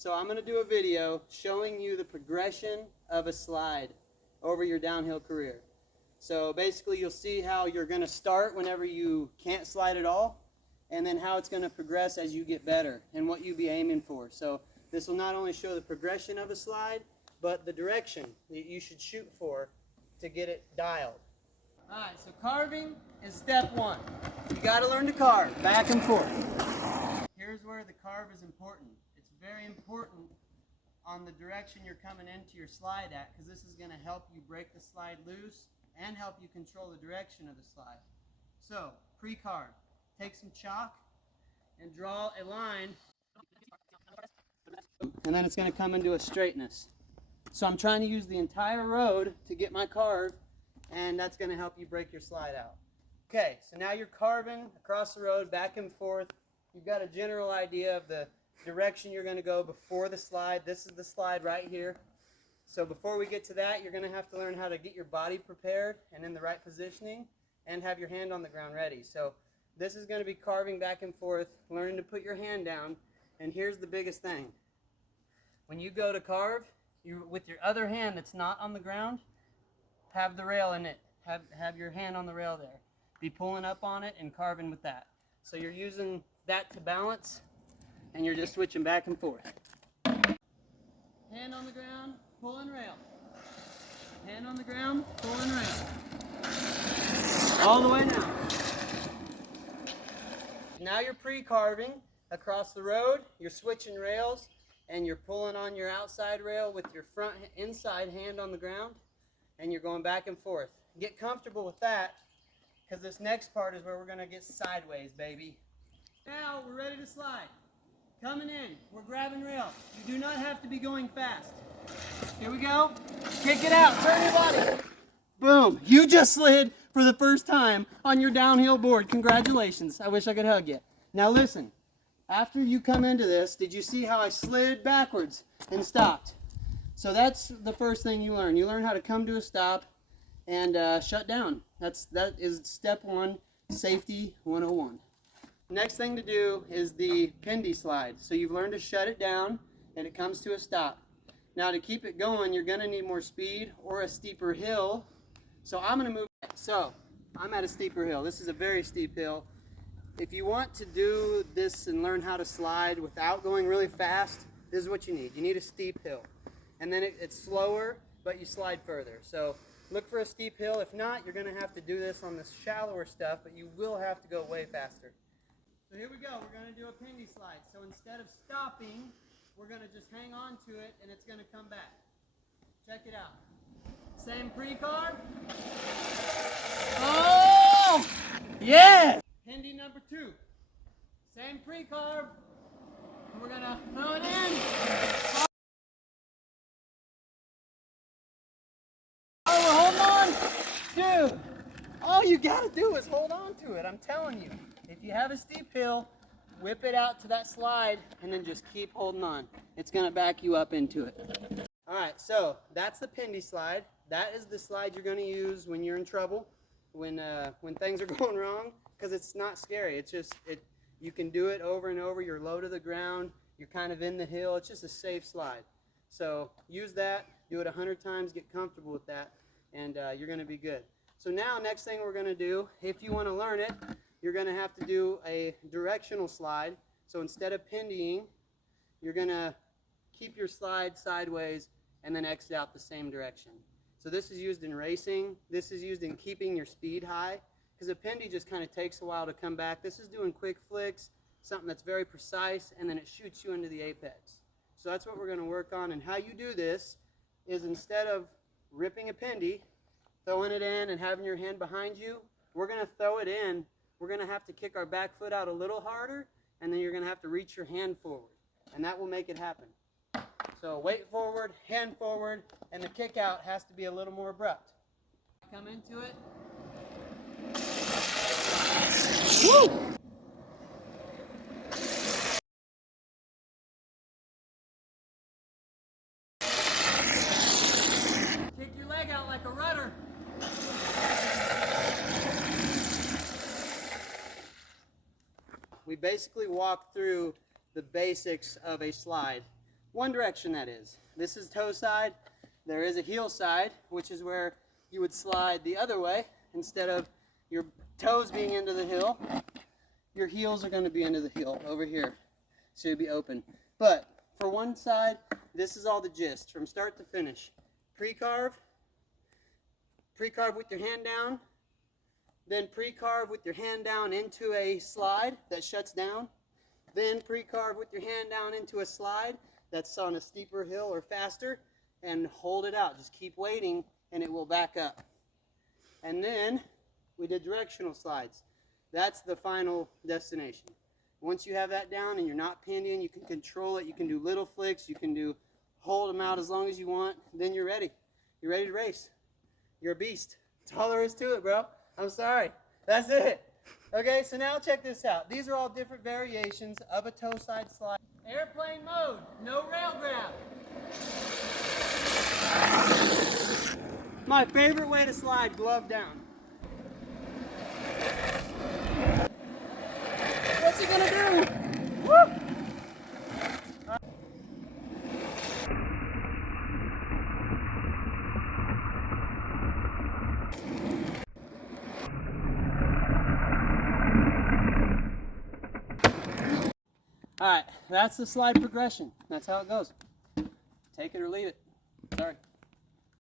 So I'm going to do a video showing you the progression of a slide over your downhill career. So basically you'll see how you're going to start whenever you can't slide at all, and then how it's going to progress as you get better and what you'll be aiming for. So this will not only show the progression of a slide, but the direction that you should shoot for to get it dialed. Alright, so carving is step one. You got to learn to carve back and forth. Here's where the carve is important. It's very important on the direction you're coming into your slide at, because this is going to help you break the slide loose and help you control the direction of the slide. So, pre-carve. Take some chalk and draw a line, and then it's going to come into a straightness. So I'm trying to use the entire road to get my carve, and that's going to help you break your slide out. Okay, so now you're carving across the road, back and forth. You've got a general idea of the direction you're going to go before the slide. This is the slide right here. So before we get to that, you're going to have to learn how to get your body prepared and in the right positioning and have your hand on the ground ready. So this is going to be carving back and forth, learning to put your hand down. And here's the biggest thing. When you go to carve, you, with your other hand that's not on the ground, have the rail in it. Have your hand on the rail there. Be pulling up on it and carving with that. So you're using that to balance, and you're just switching back and forth. Hand on the ground, pulling rail. Hand on the ground, pulling rail. All the way now. Now you're pre-carving across the road, you're switching rails, and you're pulling on your outside rail with your front inside hand on the ground, and you're going back and forth. Get comfortable with that, because this next part is where we're going to get sideways, baby. Now we're ready to slide. Coming in, we're grabbing rail. You do not have to be going fast. Here we go. Kick it out, turn your body. Boom, you just slid for the first time on your downhill board. Congratulations, I wish I could hug you. Now listen, after you come into this, did you see how I slid backwards and stopped? So that's the first thing you learn. You learn how to come to a stop and shut down. That is step one, safety 101. Next thing to do is the pendy slide. So you've learned to shut it down and it comes to a stop. Now to keep it going, you're going to need more speed or a steeper hill. So I'm going to move. So I'm at a steeper hill. This is a very steep hill. If you want to do this and learn how to slide without going really fast, this is what you need. You need a steep hill. And then it's slower, but you slide further. So look for a steep hill. If not, you're going to have to do this on the shallower stuff, but you will have to go way faster. So here we go. We're going to do a pendy slide. So instead of stopping, we're going to just hang on to it, and it's going to come back. Check it out. Same pre-carve. Oh! Yes! Pendy number 2. Same pre-carve. And we're going to throw it in. Oh, we're holding on. Dude, all you got to do is hold on to it. I'm telling you. If you have a steep hill, whip it out to that slide and then just keep holding on. It's going to back you up into it. All right, so that's the pendy slide. That is the slide you're going to use when you're in trouble, when things are going wrong, because it's not scary. It's just, you can do it over and over. You're low to the ground. You're kind of in the hill. It's just a safe slide. So use that. Do it 100 times. Get comfortable with that, and you're going to be good. So now, next thing we're going to do, if you want to learn it, you're going to have to do a directional slide. So instead of pendying, you're going to keep your slide sideways and then exit out the same direction. So this is used in racing. This is used in keeping your speed high, because a pendy just kind of takes a while to come back. This is doing quick flicks, something that's very precise, and then it shoots you into the apex. So that's what we're going to work on. And how you do this is, instead of ripping a pendy, throwing it in and having your hand behind you, we're going to throw it in. We're going to have to kick our back foot out a little harder, and then you're going to have to reach your hand forward, and that will make it happen. So weight forward, hand forward, and the kick out has to be a little more abrupt. Come into it. Woo! Kick your leg out like a rudder. We basically walked through the basics of a slide. One direction, that is. This is toe side. There is a heel side, which is where you would slide the other way. Instead of your toes being into the heel, your heels are going to be into the heel over here. So you'll be open. But for one side, this is all the gist from start to finish. Pre-carve with your hand down, then pre-carve with your hand down into a slide that shuts down, then pre-carve with your hand down into a slide that's on a steeper hill or faster, and hold it out. Just keep waiting and it will back up. And then we did directional slides. That's the final destination. Once you have that down and you're not pendying, you can control it. You can do little flicks. You can do hold them out as long as you want. Then you're ready. You're ready to race. You're a beast. That's all there is to it, bro. I'm sorry. That's it. Okay, so now check this out. These are all different variations of a toe side slide. Airplane mode, no rail grab. My favorite way to slide, glove down. What's he gonna do? Woo! All right, that's the slide progression. That's how it goes. Take it or leave it. Sorry.